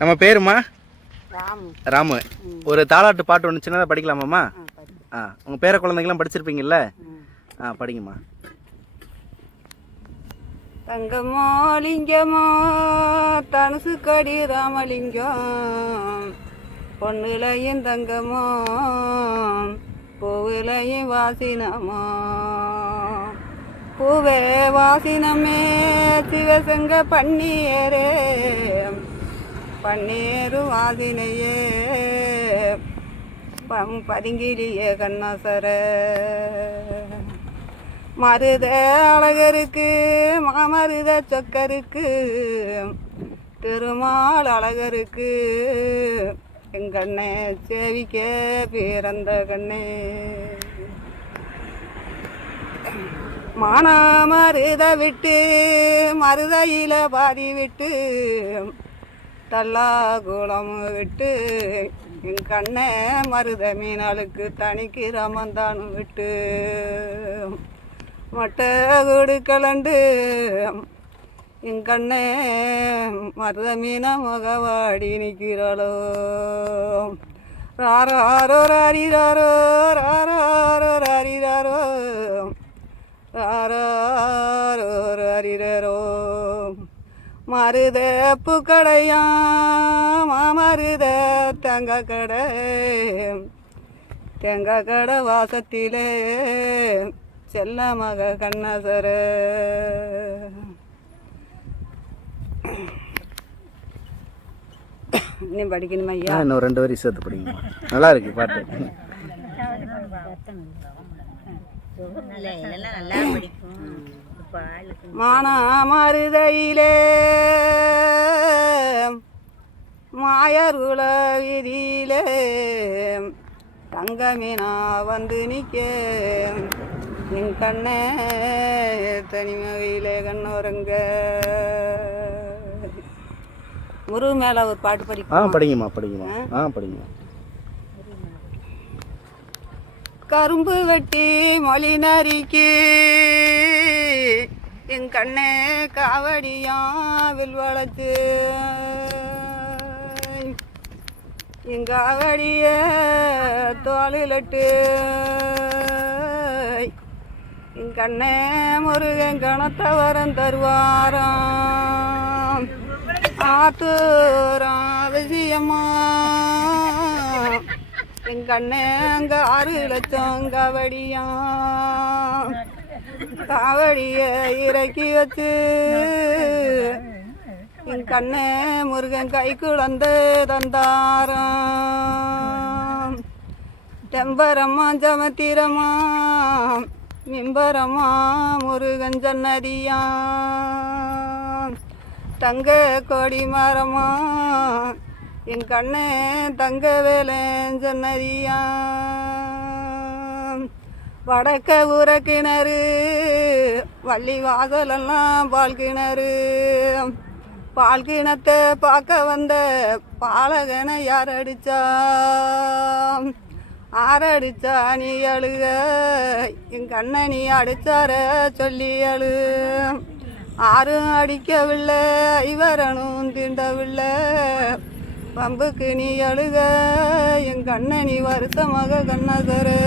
நம்ம பேருமா? ராமு. ராமு. ஒரு தாலாட்டு பாட்டு ஒன்று சின்னதாக படிக்கலாமாம்மா? ஆ உங்கள் பேர குழந்தைங்களாம் படிச்சிருப்பீங்கல்ல. ஆ படிங்கம்மா. தங்கமோ லிங்கமோ தனுசு கடி ராமலிங்கம். பொண்ணுலையும் தங்கமோ பூவிலையும் வாசினமோ பூவே வாசினமே சிவசங்க பன்னீரே. பன்னீரு வாதினையே பம் பதுங்கிலியே கண்ணாசர. மருத அழகருக்கு மாமருத சொக்கருக்கு திருமால் அழகருக்கு எங்கண்ணே சேவிக்க பிறந்த கண்ணே. மானா மருத விட்டு மருதையில பாதி விட்டு தல்லா குளம் விட்டு என் கண்ணே மருத மீனாளுக்கு தனிக்கு ரமந்தானு விட்டு. மட்டை கூடு கலண்டு என் கண்ணே மருத மீனா முகவாடி நிற்கிறாளோ. ராரோ ராரிராரோ ராரோ ராரிராரோ. ராரோ ராரிரோ மருத பூக்கடையா மாமருத தங்க கடை தேங்காய் கடை வாசத்திலே செல்ல மக கண்ணசர. நீ படிக்கணுமா ஐயா? இன்னும் ரெண்டு வரி சேர்த்து படிக்கணும் நல்லா இருக்கு பாட்டு. மானா மருதையிலே மாயருள வீதியிலே தங்கமீனா வந்து நிற்க. என் கண்ணே தனிமகையிலே கண்ணோரங்க. முரு மேல ஒரு பாட்டு ஆ படிப்போம் படிங்கம்மா. படிங்கம்மா ஆ படிங்கம்மா. கரும்பு வெட்டி மொழி நறுக்கி என் கண்ணே காவடியா வில் வளர்த்து. என் காவடிய தோலிலட்டு என் கண்ணே முருகன் கணத்தை வரம் தருவாராம். ஆத்தூரம் விஷயமா என் கண்ணே அங்க ஆறு லட்சம் காவடியா. காவடிய இறக்கி வச்சு. என் கண்ணே முருகன் கை குழந்து தந்தாராம். தெம்பரம்மா ஜமத்திரமா. மிம்பரமா முருகன் ஜன்னதியா தங்க கொடி மரமா. என் கண்ணு தங்க வேலேன் சொன்னதியா வடக்க ஊர கிணறு வள்ளி வாசலெல்லாம் பால் கிணறு பால் கிணத்தை பார்க்க வந்த பாலகனை யார் அடிச்சா ஆரடிச்சா நீ அழுக என் கண்ணை நீ அடிச்சார சொல்லி அழு. ஆறும் அடிக்கவில்லை இவரனும் தீண்டவில்லை. பம்புக்கு நீ அழுக என் கண்ணை நீ வருத்தமாக கண்ணதரு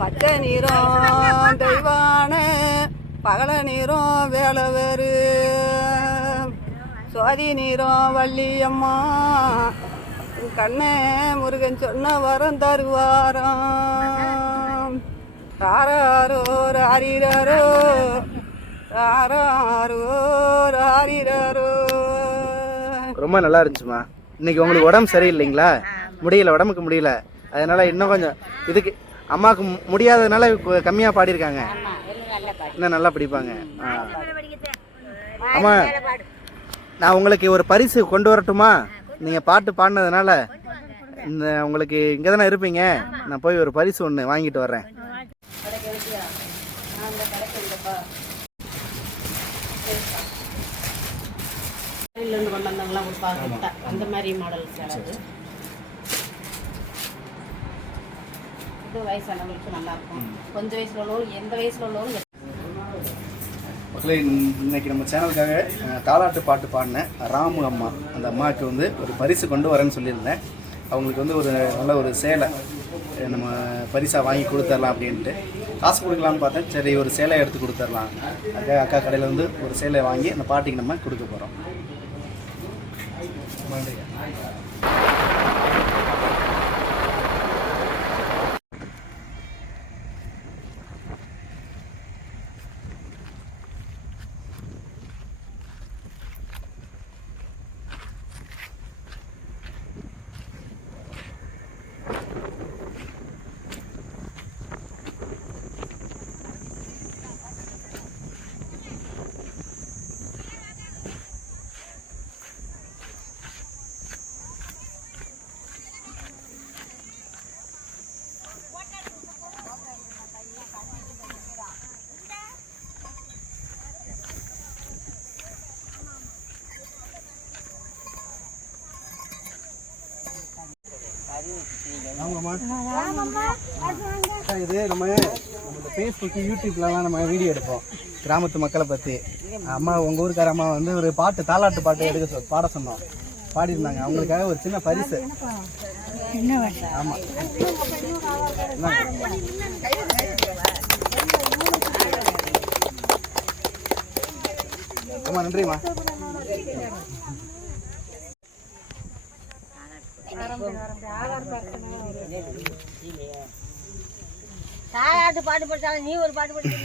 பச்சை நீரம் தெய்வான பகல நீரம் வேலை வேறு சுவாதி நீரம் வள்ளியம்மா என் கண்ணே முருகன் சொன்ன வரம் தருவாராம். ராரோ ராரிரோ ராரோ ராரிரோ ரொம்ப நல்லா இருந்துச்சுமா. இன்னைக்கு உங்களுக்கு உடம்பு சரியில்லைங்களா? முடியல உடம்புக்கு முடியல. அதனால இன்னும் கொஞ்சம் இதுக்கு அம்மாவுக்கு மு- முடியாததுனால கம்மியாக பாடியிருக்காங்க. இன்னும் நல்லா படிப்பாங்க. ஆ. அம்மா நான் உங்களுக்கு ஒரு பரிசு கொண்டு வரட்டுமா? நீங்கள் பாட்டு பாடினதுனால. இந்த உங்களுக்கு இங்கே தானே இருப்பீங்க? நான் போய் ஒரு பரிசு ஒன்று வாங்கிட்டு வர்றேன் இருந்து கொண்டு வந்தவங்களாம் கொடுப்பாங்க அந்த மாதிரி மாடல் அது. இது வயசானவங்களுக்கு நல்லா இருக்கும். கொஞ்சம் வயசுல உள்ளவங்க எந்த வயசுல உள்ளவங்க மக்களே இன்- இன்னைக்கு நம்ம சேனலுக்காக தாலாட்டு பாட்டு பாடின ராமு அம்மா அந்த அம்மாவுக்கு வந்து ஒரு பரிசு கொண்டு வரேன்னு சொல்லியிருந்தேன். அவங்களுக்கு வந்து ஒரு நல்ல ஒரு சேலை நம்ம பரிசாக வாங்கி கொடுத்துர்லாம் அப்படின்ட்டு. காசு கொடுக்கலான்னு பார்த்தேன். சரி ஒரு சேலை எடுத்து கொடுத்துர்லாம். அக்கா அக்கா கடையில் வந்து ஒரு சேலை வாங்கி அந்த பாட்டிக்கு நம்ம கொடுக்க போகிறோம் ಮಾಡಿದೆ ஆமாம்மா இது நம்ம நம்ம ஃபேஸ்புக் யூடியூப்லலாம் நம்ம வீடியோ எடுப்போம். கிராமத்து மக்களை பற்றி அம்மா உங்கள் ஊருக்கார அம்மா வந்து ஒரு பாட்டு தாலாட்டு பாட்டு எடுக்க சொ- பாட சொன்னோம். பாடியிருந்தாங்க. அவங்களுக்காக ஒரு சின்ன பரிசு. ஆமாம் அம்மா நன்றிம்மா. தாயாட்டு பாட்டு படிச்சாலும் நீ ஒரு பாட்டு படிச்சு